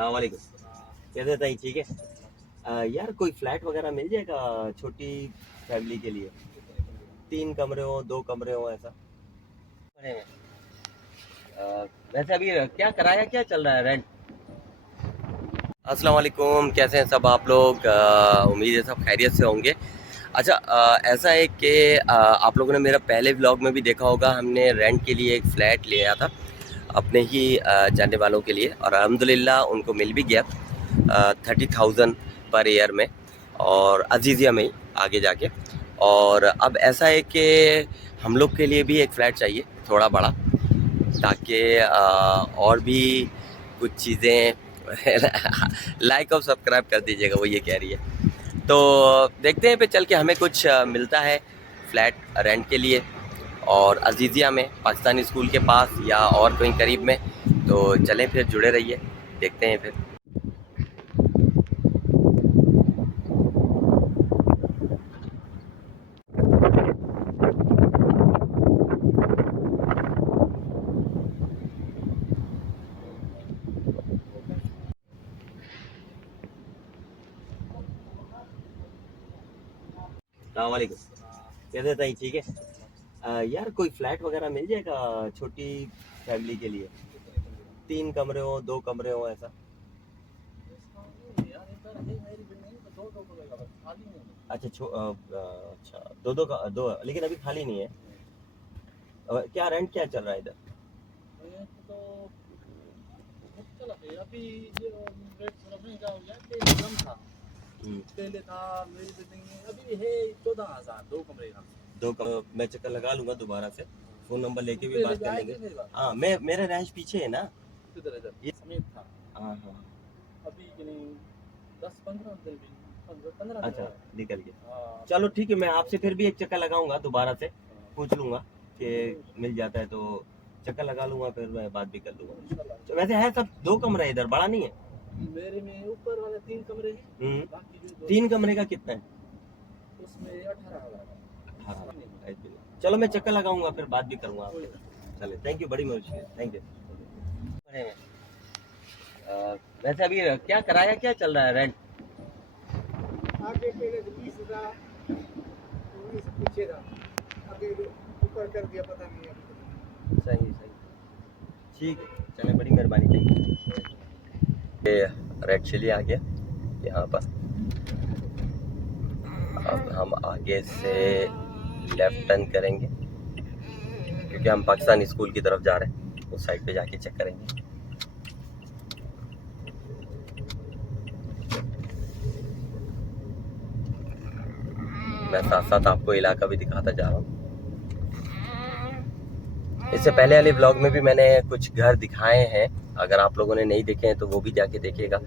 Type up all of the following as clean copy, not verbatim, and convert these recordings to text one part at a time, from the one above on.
सलामवालेकुम। कैसे ताई, ठीक है? यार कोई फ्लैट वगैरह मिल जाएगा छोटी फैमिली के लिए? 3 कमरे हो, 2 कमरे हो, ऐसा बड़े में। वैसे अभी क्या किराया क्या चल रहा है, रेंट? अस्सलाम वालेकुम, कैसे हैं सब आप लोग? उम्मीद है सब खैरियत से होंगे। अच्छा, ऐसा है कि आप लोगों ने मेरा पहले व्लॉग में भी देखा होगा, हमने रेंट के लिए एक फ़्लैट लिया था अपने ही जानने वालों के लिए, और अल्हम्दुलिल्लाह उनको मिल भी गया 30,000 पर ईयर में, और अजीज़िया में ही आगे जाके। और अब ऐसा है कि हम लोग के लिए भी एक फ़्लैट चाहिए थोड़ा बड़ा, ताकि और भी कुछ चीज़ें लाइक और सब्सक्राइब कर दीजिएगा, वो ये कह रही है। तो देखते हैं पे चल के हमें कुछ मिलता है फ्लैट रेंट के लिए, और अजीज़िया में पाकिस्तानी स्कूल के पास या और कहीं करीब में। तो चलें फिर, जुड़े रहिए, देखते हैं फिर। सलामवालेकुम। कैसे ताई, ठीक है? यार कोई फ्लैट वगैरह मिल जाएगा छोटी फैमिली के लिए? 3 कमरे हो, 2 कमरे हो, ऐसा? अच्छा, अच्छा, दो का दो, लेकिन अभी खाली नहीं है। क्या रेंट क्या चल रहा है इधर? अभी ये रेट थोड़ा महंगा हो गया, पहले कम था। हम्म, पहले था मेरी बिल्डिंग में, अभी है 14,000 2 कमरे का। मैं चक्कर लगा लूंगा दोबारा से, फोन नंबर लेके भी पहले बात भी कर आए लेंगे। थे मेरे पास। हाँ, मेरा रैंच पीछे है ना। किधर इधर ये समेत था। हाँ हाँ। अभी कि नहीं 10-15 दिन भी 15 दिन अच्छा, हुआ है। निकल गया। हाँ, चलो ठीक है, मैं आपसे फिर भी एक चक्कर लगाऊंगा दोबारा से, हाँ, पूछ लूंगा कि मिल जाता है तो चक्कर लगा लूंगा, फिर मैं बात भी कर लूंगा। इंशाल्लाह। वैसे है सब 2 कमरे है इधर, बड़ा नहीं है? मेरे में ऊपर वाले 3 कमरे हैं, बाकी जो 3 कमरे का कितना है? उसमें 18,000 है। 18। चलो मैं चक्कर लगाऊंगा, फिर बात भी करूंगा कोई आपसे। नहीं। चले, थैंक यू, बड़ी मर्जी, थैंक यू। वैसे अभी क्या किराया क्या चल रहा है, रेंट? आगे पहले तो 20,000 19 पीछे था, अभी ऊपर कर दिया, पता नहीं अभी। सही सही, ठीक है, चले, बड़ी मेहरबानी, थैंक यू। ये रेड चिली आ गया यहाँ पर। अब हम आगे से लेफ्ट टर्न करेंगे, क्योंकि हम पाकिस्तान स्कूल की तरफ जा रहे हैं, उस साइड पे जाके चेक करेंगे। मैं साथ साथ आपको इलाका भी दिखाता जा रहा हूँ। इससे पहले वाले ब्लॉग में भी मैंने कुछ घर दिखाए हैं, अगर आप लोगों ने नहीं देखे हैं तो वो भी जाके देखिएगा,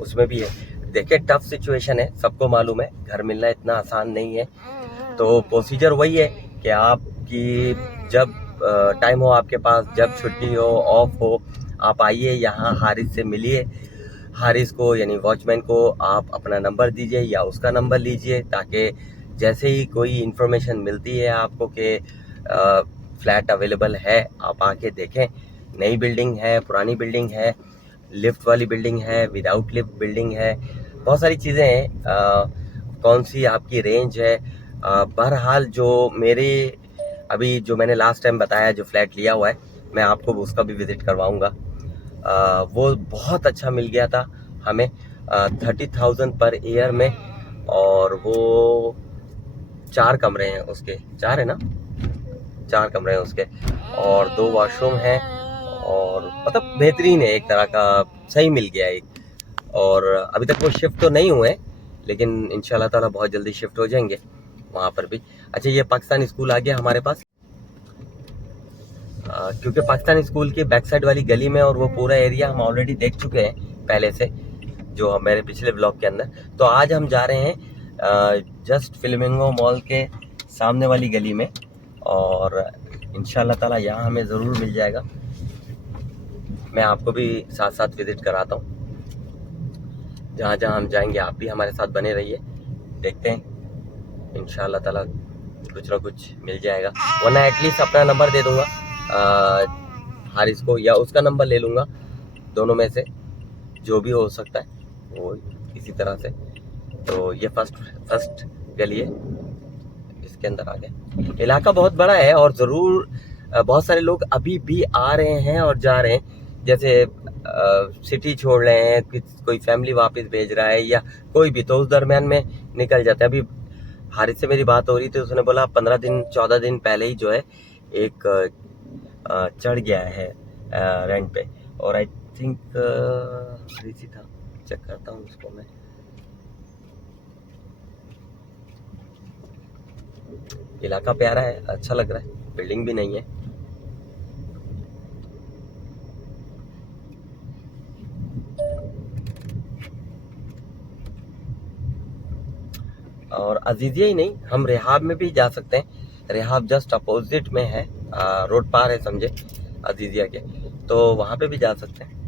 उसमें भी है। देखिए, टफ सिचुएशन है, सबको मालूम है, घर मिलना इतना आसान नहीं है। तो प्रोसीजर वही है कि आपकी जब टाइम हो आपके पास, जब छुट्टी हो, ऑफ हो, आप आइए यहाँ, हारिस से मिलिए। हारिस को यानी वॉचमैन को आप अपना नंबर दीजिए या उसका नंबर लीजिए, ताकि जैसे ही कोई इन्फॉर्मेशन मिलती है आपको कि फ्लैट अवेलेबल है, आप आके देखें। नई बिल्डिंग है, पुरानी बिल्डिंग है, लिफ्ट वाली बिल्डिंग है, विदाउट लिफ्ट बिल्डिंग है, बहुत सारी चीज़ें हैं। कौन सी आपकी रेंज है? बहरहाल जो मेरे अभी जो मैंने लास्ट टाइम बताया, जो फ्लैट लिया हुआ है, मैं आपको उसका भी विज़िट करवाऊंगा। वो बहुत अच्छा मिल गया था हमें, 30,000 पर ईयर में, और वो 4 कमरे हैं उसके, 4 है ना, 4 कमरे हैं उसके, और 2 वॉशरूम हैं, और मतलब बेहतरीन है, एक तरह का सही मिल गया एक। और अभी तक वो शिफ्ट तो नहीं हुए, लेकिन इंशाल्लाह ताला बहुत जल्दी शिफ्ट हो जाएंगे वहाँ पर भी। अच्छा, ये पाकिस्तान स्कूल आ गया हमारे पास, क्योंकि पाकिस्तान स्कूल के बैक साइड वाली गली में, और वो पूरा एरिया हम ऑलरेडी देख चुके हैं पहले से, जो मेरे पिछले ब्लॉग के अंदर। तो आज हम जा रहे हैं जस्ट फ्लेमिंगो मॉल के सामने वाली गली में, और इंशाल्लाह ताला यहाँ हमें ज़रूर मिल जाएगा। मैं आपको भी साथ साथ विज़िट कराता हूँ, जहाँ जहाँ हम जाएंगे आप भी हमारे साथ बने रहिए, देखते हैं इंशाल्लाह ताला कुछ ना कुछ मिल जाएगा, वरना एटलीस्ट अपना नंबर दे दूँगा हारिस को, या उसका नंबर ले लूँगा, दोनों में से। जो भी हो सकता है वो इसी तरह से। तो ये फर्स्ट गली है, इसके अंदर आ गए। इलाका बहुत बड़ा है और ज़रूर बहुत सारे लोग अभी भी आ रहे हैं और जा रहे हैं, जैसे सिटी छोड़ रहे हैं, कोई फैमिली वापस भेज रहा है या कोई भी, तो उस दरमियान में निकल जाते हैं। अभी हारिस से मेरी बात हो रही थी, उसने बोला 15 दिन 14 दिन पहले ही जो है एक चढ़ गया है रेंट पे, और आई थिंक हारिस ही था, चेक करता हूँ उसको मैं। इलाका प्यारा है, अच्छा लग रहा है, बिल्डिंग भी नहीं है। और अजीजिया ही नहीं, हम रेहाब में भी जा सकते हैं। रेहाब जस्ट अपोजिट में है, रोड पार है समझे अजीजिया के, तो वहाँ पे भी जा सकते हैं।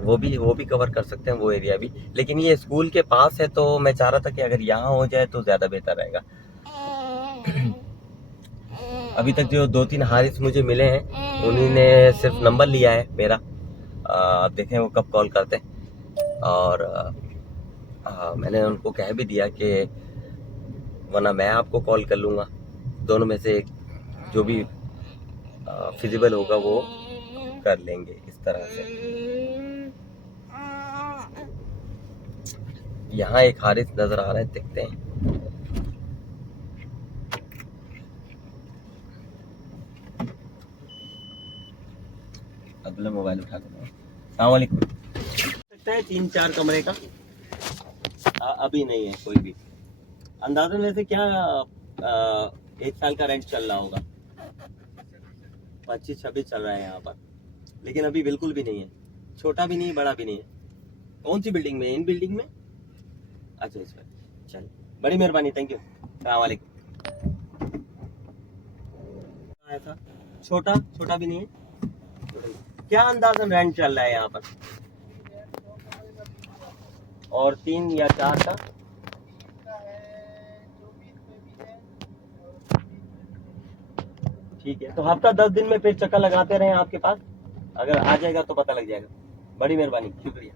वो भी कवर कर सकते हैं, वो एरिया भी। लेकिन ये स्कूल के पास है, तो मैं चाह रहा था कि अगर यहाँ हो जाए तो ज़्यादा बेहतर रहेगा। अभी तक जो 2-3 हारिस मुझे मिले हैं, उन्हीं ने सिर्फ नंबर लिया है मेरा। अब देखें वो कब कॉल करते हैं। और मैंने उनको कह भी दिया कि वरना मैं आपको कॉल कर लूँगा, दोनों में से एक जो भी फिजिबल होगा वो कर लेंगे इस तरह से। यहाँ एक हारिस नजर आ रहा है, देखते हैं। अगला मोबाइल उठा के सलाम वालेकुम। सकता है 3-4 कमरे का, अभी नहीं है कोई भी। अंदाजन वैसे क्या 1 साल का रेंट चल रहा होगा, 25-26 चल रहा है यहाँ पर, लेकिन अभी बिल्कुल भी नहीं है, छोटा भी नहीं है बड़ा भी नहीं है। कौन सी बिल्डिंग में? इन बिल्डिंग में? अच्छा इस पर। चलिए, बड़ी मेहरबानी, थैंक यू, सलाम वालेकुम। ऐसा छोटा भी नहीं है। क्या अंदाजन रेंट चल रहा है यहाँ पर? और 3 या 4 का? ठीक है, तो हफ्ता 10 दिन में फिर चक्कर लगाते रहे आपके पास, अगर आ जाएगा तो पता लग जाएगा। बड़ी मेहरबानी, शुक्रिया।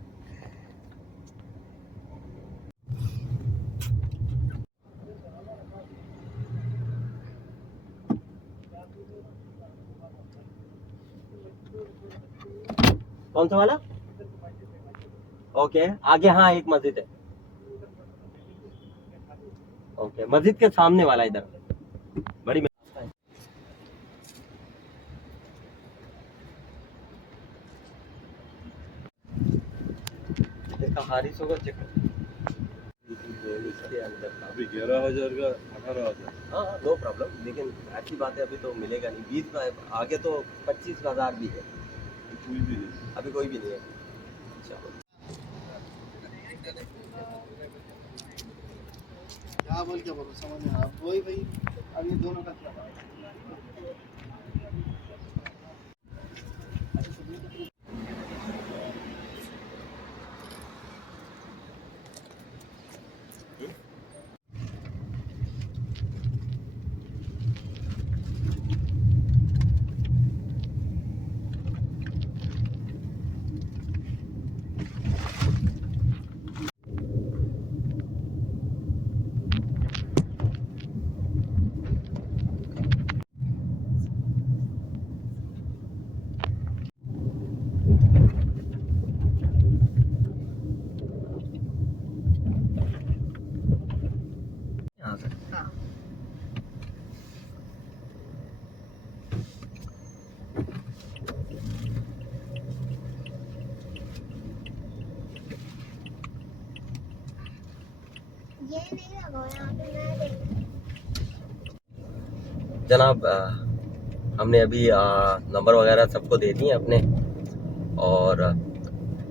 कौन सा वाला? ओके, आगे हाँ एक मस्जिद है। ओके, मस्जिद के सामने वाला इधर। बड़ी मेहरबानी। देखा हारिस होगा, चेक इसके अंदर था। अभी 11,000 का 18,000। हाँ नो प्रॉब्लम, लेकिन ऐसी बात है अभी तो मिलेगा नहीं। 20 का आगे तो 25,000 भी है, कोई भी नहीं। अभी कोई भी नहीं है। चलो क्या बोल क्या बोलो समझ में आप वही भाई। अब ये दोनों का क्या बात है? यहाँ से हाँ। ये नहीं लगाओ यहाँ पे, मैं देखूँ। जनाब, हमने अभी नंबर वगैरह सबको दे दिए अपने, और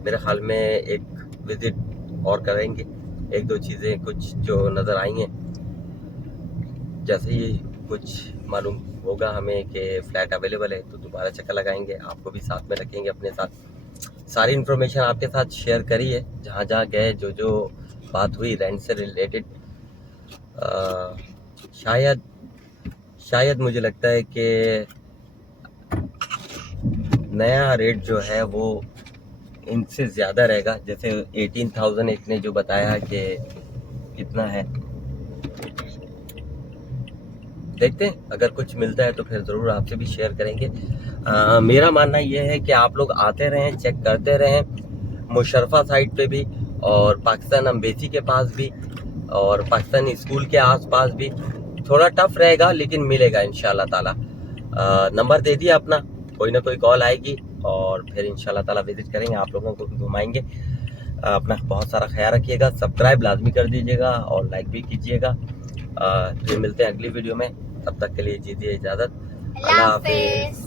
मेरे ख्याल में एक विज़िट और करेंगे। 1-2 चीज़ें कुछ जो नज़र आई हैं, जैसे ही कुछ मालूम होगा हमें कि फ़्लैट अवेलेबल है तो दोबारा चक्कर लगाएंगे, आपको भी साथ में रखेंगे अपने साथ। सारी इन्फॉर्मेशन आपके साथ शेयर करी है, जहाँ जहाँ गए, जो बात हुई रेंट से रिलेटेड। शायद मुझे लगता है कि नया रेट जो है वो इनसे ज़्यादा रहेगा। जैसे 18,000 एक ने जो बताया कि कितना है, देखते हैं अगर कुछ मिलता है तो फिर ज़रूर आपसे भी शेयर करेंगे। मेरा मानना ये है कि आप लोग आते रहें, चेक करते रहें, मुशर्रफा साइड पे भी और पाकिस्तान एम्बेसी के पास भी और पाकिस्तान स्कूल के आसपास भी। थोड़ा टफ रहेगा लेकिन मिलेगा इंशाल्लाह ताला। नंबर दे दिया अपना, कोई ना कोई कॉल आएगी और फिर इंशाल्लाह ताला विजिट करेंगे, आप लोगों को भी घुमाएंगे। अपना बहुत सारा ख्याल रखिएगा, सब्सक्राइब लाजमी कर दीजिएगा और लाइक भी कीजिएगा। फिर मिलते हैं अगली वीडियो में, तब तक के लिए दीजिए इजाज़त। अल्लाह हाफिज़।